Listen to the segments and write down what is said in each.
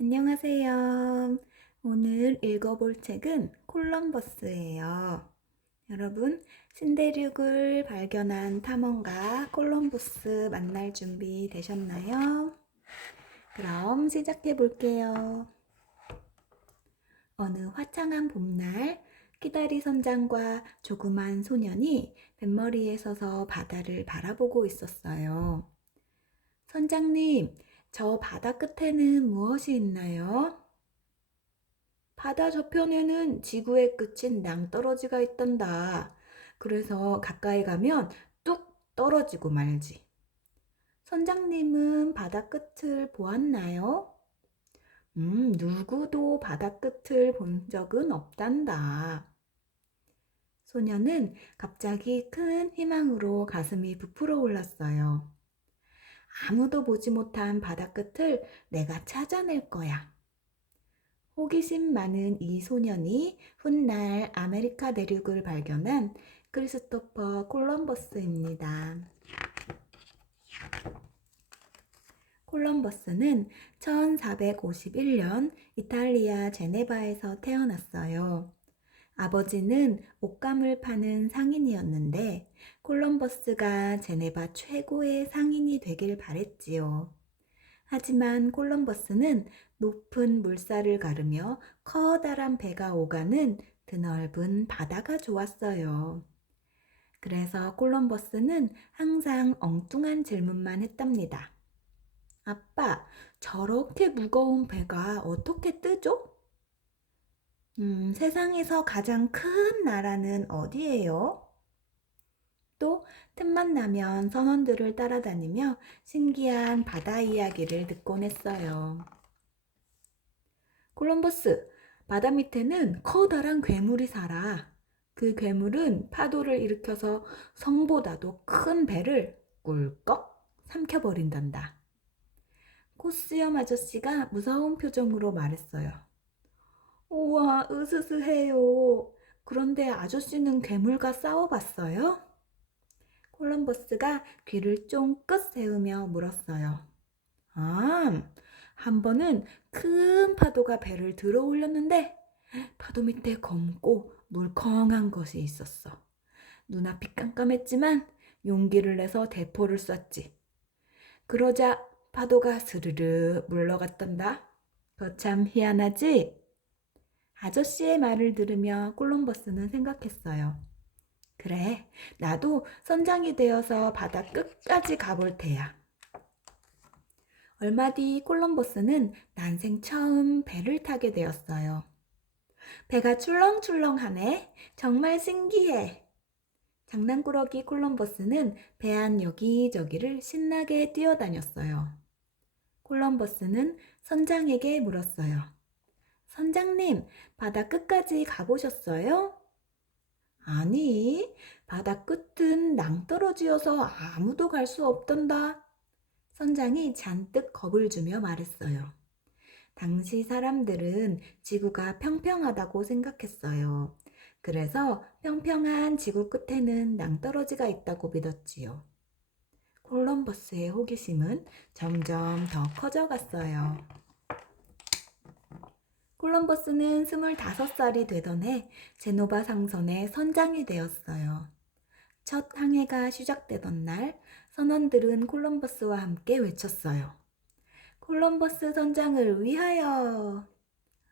안녕하세요. 오늘 읽어볼 책은 콜럼버스예요. 여러분, 신대륙을 발견한 탐험가 콜럼버스 만날 준비 되셨나요? 그럼 시작해 볼게요. 어느 화창한 봄날, 키다리 선장과 조그만 소년이 뱃머리에 서서 바다를 바라보고 있었어요. 선장님, 저 바다 끝에는 무엇이 있나요? 바다 저편에는 지구의 끝인 낭떠러지가 있단다. 그래서 가까이 가면 뚝 떨어지고 말지. 선장님은 바다 끝을 보았나요? 누구도 바다 끝을 본 적은 없단다. 소녀는 갑자기 큰 희망으로 가슴이 부풀어 올랐어요. 아무도 보지 못한 바다 끝을 내가 찾아낼 거야. 호기심 많은 이 소년이 훗날 아메리카 대륙을 발견한 크리스토퍼 콜럼버스입니다. 콜럼버스는 1451년 이탈리아 제네바에서 태어났어요. 아버지는 옷감을 파는 상인이었는데 콜럼버스가 제네바 최고의 상인이 되길 바랬지요. 하지만 콜럼버스는 높은 물살을 가르며 커다란 배가 오가는 드넓은 바다가 좋았어요. 그래서 콜럼버스는 항상 엉뚱한 질문만 했답니다. 아빠, 저렇게 무거운 배가 어떻게 뜨죠? 세상에서 가장 큰 나라는 어디예요? 또 틈만 나면 선원들을 따라다니며 신기한 바다 이야기를 듣곤 했어요. 콜럼버스, 바다 밑에는 커다란 괴물이 살아. 그 괴물은 파도를 일으켜서 성보다도 큰 배를 꿀꺽 삼켜버린단다. 코스염 아저씨가 무서운 표정으로 말했어요. 우와, 으스스해요. 그런데 아저씨는 괴물과 싸워봤어요? 콜럼버스가 귀를 쫑긋 세우며 물었어요. 아, 한 번은 큰 파도가 배를 들어 올렸는데 파도 밑에 검고 물컹한 것이 있었어. 눈앞이 깜깜했지만 용기를 내서 대포를 쐈지. 그러자 파도가 스르르 물러갔단다. 거참 희한하지? 아저씨의 말을 들으며 콜럼버스는 생각했어요. 그래, 나도 선장이 되어서 바다 끝까지 가볼 테야. 얼마 뒤 콜럼버스는 난생 처음 배를 타게 되었어요. 배가 출렁출렁하네. 정말 신기해. 장난꾸러기 콜럼버스는 배 안 여기저기를 신나게 뛰어다녔어요. 콜럼버스는 선장에게 물었어요. 선장님, 바다 끝까지 가보셨어요? 아니, 바다 끝은 낭떠러지여서 아무도 갈 수 없단다. 선장이 잔뜩 겁을 주며 말했어요. 당시 사람들은 지구가 평평하다고 생각했어요. 그래서 평평한 지구 끝에는 낭떠러지가 있다고 믿었지요. 콜럼버스의 호기심은 점점 더 커져갔어요. 콜럼버스는 25살이 되던 해 제노바 상선의 선장이 되었어요. 첫 항해가 시작되던 날 선원들은 콜럼버스와 함께 외쳤어요. 콜럼버스 선장을 위하여!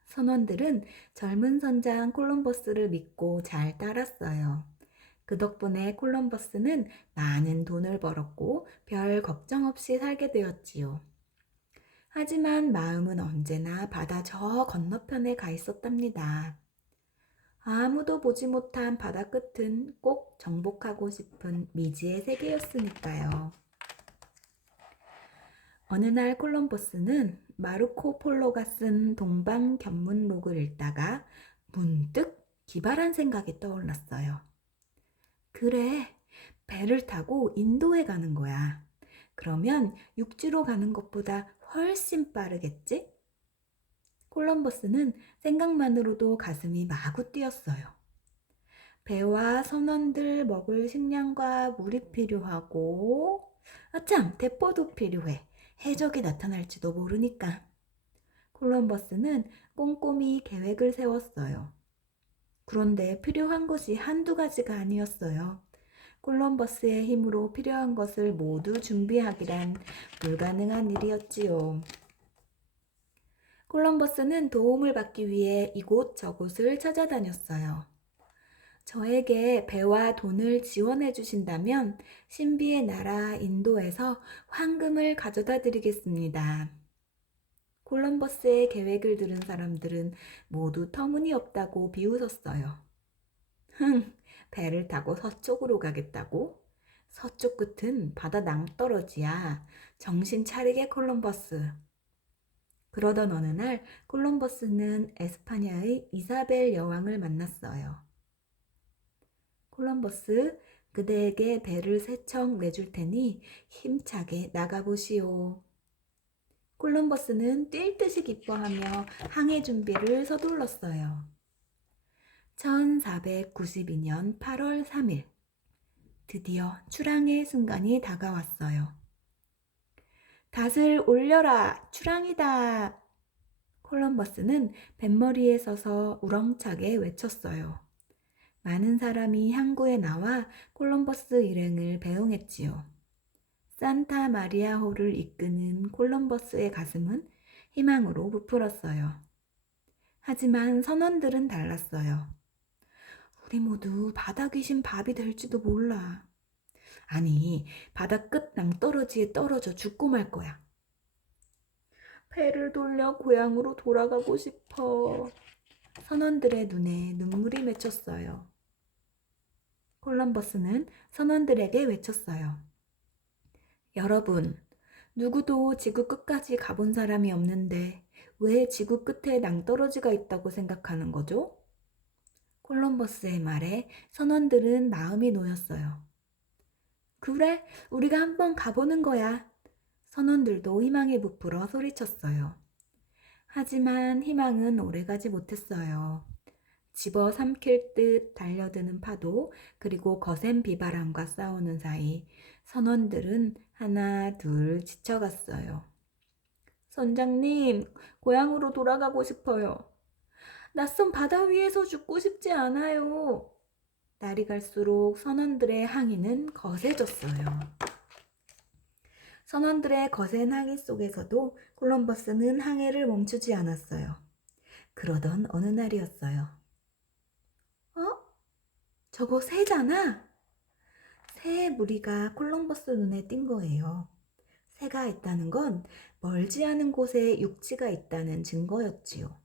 선원들은 젊은 선장 콜럼버스를 믿고 잘 따랐어요. 그 덕분에 콜럼버스는 많은 돈을 벌었고 별 걱정 없이 살게 되었지요. 하지만 마음은 언제나 바다 저 건너편에 가 있었답니다. 아무도 보지 못한 바다 끝은 꼭 정복하고 싶은 미지의 세계였으니까요. 어느 날 콜럼버스는 마르코 폴로가 쓴 동방견문록을 읽다가 문득 기발한 생각이 떠올랐어요. 그래, 배를 타고 인도에 가는 거야. 그러면 육지로 가는 것보다 훨씬 빠르겠지? 콜럼버스는 생각만으로도 가슴이 마구 뛰었어요. 배와 선원들 먹을 식량과 물이 필요하고, 아참, 대포도 필요해. 해적이 나타날지도 모르니까. 콜럼버스는 꼼꼼히 계획을 세웠어요. 그런데 필요한 것이 한두 가지가 아니었어요. 콜럼버스의 힘으로 필요한 것을 모두 준비하기란 불가능한 일이었지요. 콜럼버스는 도움을 받기 위해 이곳저곳을 찾아다녔어요. 저에게 배와 돈을 지원해 주신다면 신비의 나라 인도에서 황금을 가져다 드리겠습니다. 콜럼버스의 계획을 들은 사람들은 모두 터무니없다고 비웃었어요. 배를 타고 서쪽으로 가겠다고? 서쪽 끝은 바다 낭떠러지야. 정신 차리게 콜럼버스. 그러던 어느 날 콜럼버스는 에스파냐의 이사벨 여왕을 만났어요. 콜럼버스, 그대에게 배를 세 척 내줄 테니 힘차게 나가보시오. 콜럼버스는 뛸 듯이 기뻐하며 항해 준비를 서둘렀어요. 1492년 8월 3일, 드디어 출항의 순간이 다가왔어요. 닷을 올려라, 출항이다. 콜럼버스는 뱃머리에 서서 우렁차게 외쳤어요. 많은 사람이 항구에 나와 콜럼버스 일행을 배웅했지요. 산타 마리아호를 이끄는 콜럼버스의 가슴은 희망으로 부풀었어요. 하지만 선원들은 달랐어요. 우리 모두 바다 귀신 밥이 될지도 몰라. 아니, 바다 끝 낭떠러지에 떨어져 죽고 말 거야. 배를 돌려 고향으로 돌아가고 싶어. 선원들의 눈에 눈물이 맺혔어요. 콜럼버스는 선원들에게 외쳤어요. 여러분, 누구도 지구 끝까지 가본 사람이 없는데 왜 지구 끝에 낭떠러지가 있다고 생각하는 거죠? 콜럼버스의 말에 선원들은 마음이 놓였어요. 그래, 우리가 한번 가보는 거야. 선원들도 희망에 부풀어 소리쳤어요. 하지만 희망은 오래가지 못했어요. 집어삼킬 듯 달려드는 파도, 그리고 거센 비바람과 싸우는 사이 선원들은 하나 둘 지쳐갔어요. 선장님, 고향으로 돌아가고 싶어요. 낯선 바다 위에서 죽고 싶지 않아요. 날이 갈수록 선원들의 항의는 거세졌어요. 선원들의 거센 항의 속에서도 콜럼버스는 항해를 멈추지 않았어요. 그러던 어느 날이었어요. 저거 새잖아? 새의 무리가 콜럼버스 눈에 띈 거예요. 새가 있다는 건 멀지 않은 곳에 육지가 있다는 증거였지요.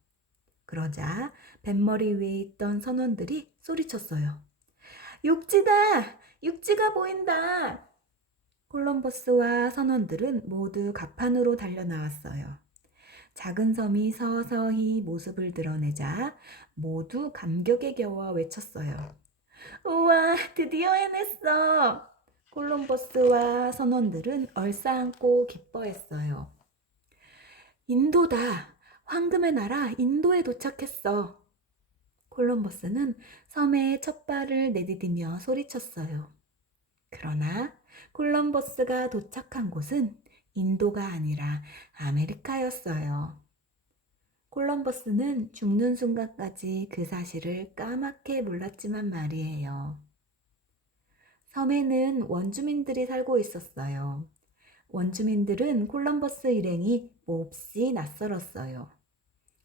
그러자 뱃머리 위에 있던 선원들이 소리쳤어요. 육지다! 육지가 보인다! 콜럼버스와 선원들은 모두 갑판으로 달려나왔어요. 작은 섬이 서서히 모습을 드러내자 모두 감격에 겨워 외쳤어요. 우와, 드디어 해냈어! 콜럼버스와 선원들은 얼싸안고 기뻐했어요. 인도다! 황금의 나라 인도에 도착했어! 콜럼버스는 섬에 첫 발을 내디디며 소리쳤어요. 그러나 콜럼버스가 도착한 곳은 인도가 아니라 아메리카였어요. 콜럼버스는 죽는 순간까지 그 사실을 까맣게 몰랐지만 말이에요. 섬에는 원주민들이 살고 있었어요. 원주민들은 콜럼버스 일행이 몹시 낯설었어요.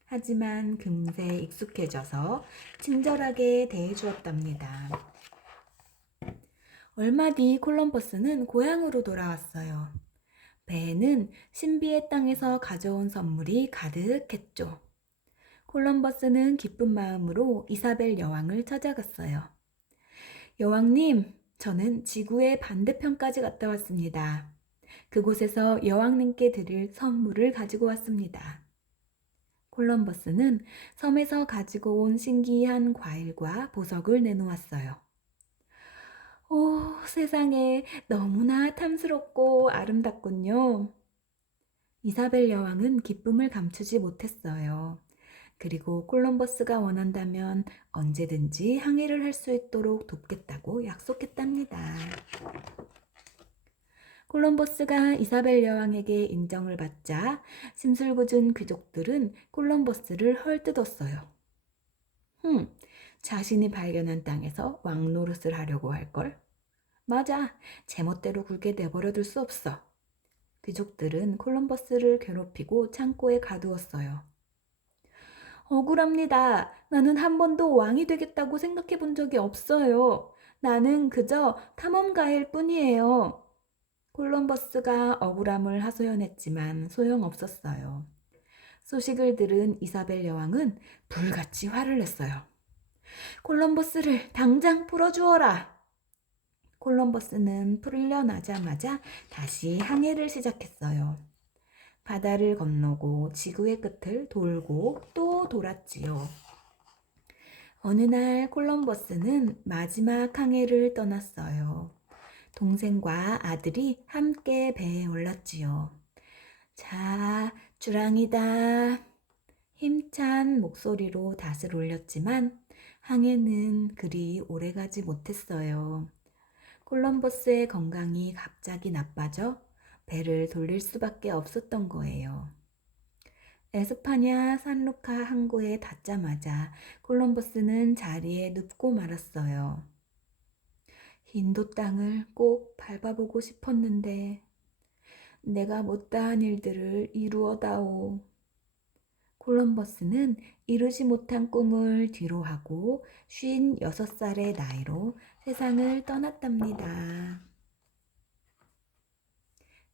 하지만 금세 익숙해져서 친절하게 대해주었답니다. 얼마 뒤 콜럼버스는 고향으로 돌아왔어요. 배에는 신비의 땅에서 가져온 선물이 가득했죠. 콜럼버스는 기쁜 마음으로 이사벨 여왕을 찾아갔어요. 여왕님, 저는 지구의 반대편까지 갔다 왔습니다. 그곳에서 여왕님께 드릴 선물을 가지고 왔습니다. 콜럼버스는 섬에서 가지고 온 신기한 과일과 보석을 내놓았어요. 오, 세상에 너무나 탐스럽고 아름답군요. 이사벨 여왕은 기쁨을 감추지 못했어요. 그리고 콜럼버스가 원한다면 언제든지 항해를 할 수 있도록 돕겠다고 약속했답니다. 콜럼버스가 이사벨 여왕에게 인정을 받자 심술궂은 귀족들은 콜럼버스를 헐뜯었어요. 자신이 발견한 땅에서 왕 노릇을 하려고 할걸? 맞아, 제멋대로 굴게 내버려둘 수 없어. 귀족들은 콜럼버스를 괴롭히고 창고에 가두었어요. 억울합니다. 나는 한 번도 왕이 되겠다고 생각해 본 적이 없어요. 나는 그저 탐험가일 뿐이에요. 콜럼버스가 억울함을 하소연했지만 소용없었어요. 소식을 들은 이사벨 여왕은 불같이 화를 냈어요. 콜럼버스를 당장 풀어주어라. 콜럼버스는 풀려나자마자 다시 항해를 시작했어요. 바다를 건너고 지구의 끝을 돌고 또 돌았지요. 어느 날 콜럼버스는 마지막 항해를 떠났어요. 동생과 아들이 함께 배에 올랐지요. 자, 주랑이다. 힘찬 목소리로 닷을 올렸지만 항해는 그리 오래가지 못했어요. 콜럼버스의 건강이 갑자기 나빠져 배를 돌릴 수밖에 없었던 거예요. 에스파냐 산루카 항구에 닿자마자 콜럼버스는 자리에 눕고 말았어요. 인도 땅을 꼭 밟아보고 싶었는데 내가 못다한 일들을 이루어다오. 콜럼버스는 이루지 못한 꿈을 뒤로하고 56살의 나이로 세상을 떠났답니다.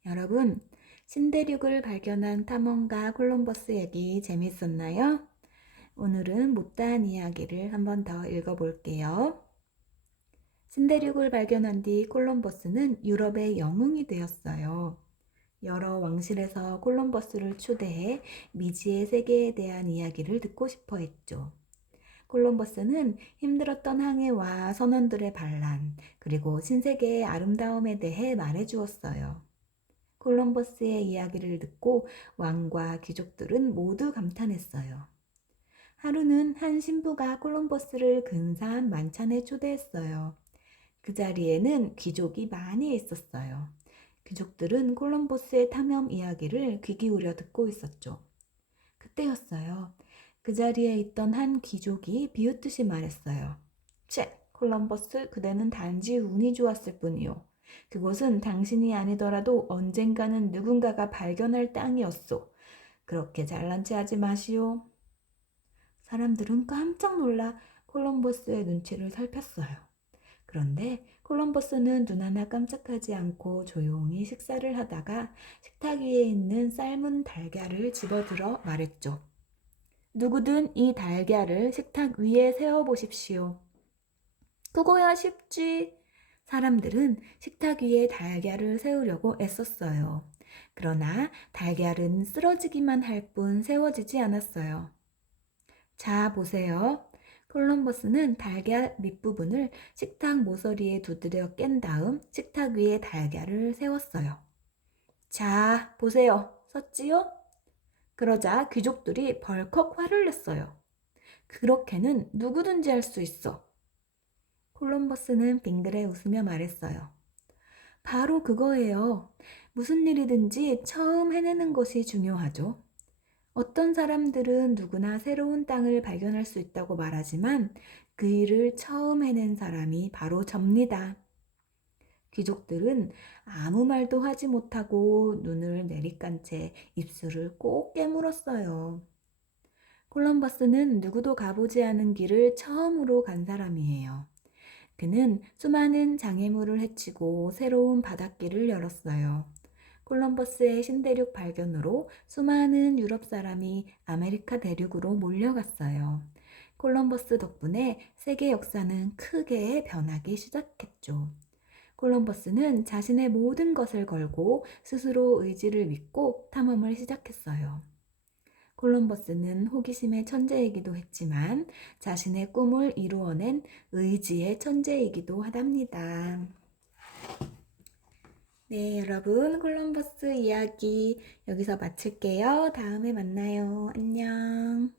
여러분, 신대륙을 발견한 탐험가 콜럼버스 얘기 재밌었나요? 오늘은 못다한 이야기를 한 번 더 읽어볼게요. 신대륙을 발견한 뒤 콜럼버스는 유럽의 영웅이 되었어요. 여러 왕실에서 콜럼버스를 초대해 미지의 세계에 대한 이야기를 듣고 싶어 했죠. 콜럼버스는 힘들었던 항해와 선원들의 반란, 그리고 신세계의 아름다움에 대해 말해주었어요. 콜럼버스의 이야기를 듣고 왕과 귀족들은 모두 감탄했어요. 하루는 한 신부가 콜럼버스를 근사한 만찬에 초대했어요. 그 자리에는 귀족이 많이 있었어요. 귀족들은 콜럼버스의 탐험 이야기를 귀 기울여 듣고 있었죠. 그때였어요. 그 자리에 있던 한 귀족이 비웃듯이 말했어요. 채, 콜럼버스, 그대는 단지 운이 좋았을 뿐이요. 그곳은 당신이 아니더라도 언젠가는 누군가가 발견할 땅이었소. 그렇게 잘난 체 하지 마시오. 사람들은 깜짝 놀라 콜럼버스의 눈치를 살폈어요. 그런데 콜럼버스는 눈 하나 깜짝하지 않고 조용히 식사를 하다가 식탁 위에 있는 삶은 달걀을 집어들어 말했죠. 누구든 이 달걀을 식탁 위에 세워보십시오. 그거야 쉽지. 사람들은 식탁 위에 달걀을 세우려고 애썼어요. 그러나 달걀은 쓰러지기만 할 뿐 세워지지 않았어요. 자, 보세요. 콜럼버스는 달걀 밑부분을 식탁 모서리에 두드려 깬 다음 식탁 위에 달걀을 세웠어요. 자, 보세요. 섰지요? 그러자 귀족들이 벌컥 화를 냈어요. 그렇게는 누구든지 할 수 있어. 콜럼버스는 빙그레 웃으며 말했어요. 바로 그거예요. 무슨 일이든지 처음 해내는 것이 중요하죠. 어떤 사람들은 누구나 새로운 땅을 발견할 수 있다고 말하지만 그 일을 처음 해낸 사람이 바로 접니다. 귀족들은 아무 말도 하지 못하고 눈을 내리깐 채 입술을 꼭 깨물었어요. 콜럼버스는 누구도 가보지 않은 길을 처음으로 간 사람이에요. 그는 수많은 장애물을 헤치고 새로운 바닷길을 열었어요. 콜럼버스의 신대륙 발견으로 수많은 유럽 사람이 아메리카 대륙으로 몰려갔어요. 콜럼버스 덕분에 세계 역사는 크게 변하기 시작했죠. 콜럼버스는 자신의 모든 것을 걸고 스스로 의지를 믿고 탐험을 시작했어요. 콜럼버스는 호기심의 천재이기도 했지만 자신의 꿈을 이루어낸 의지의 천재이기도 하답니다. 네, 여러분, 콜럼버스 이야기 여기서 마칠게요. 다음에 만나요. 안녕.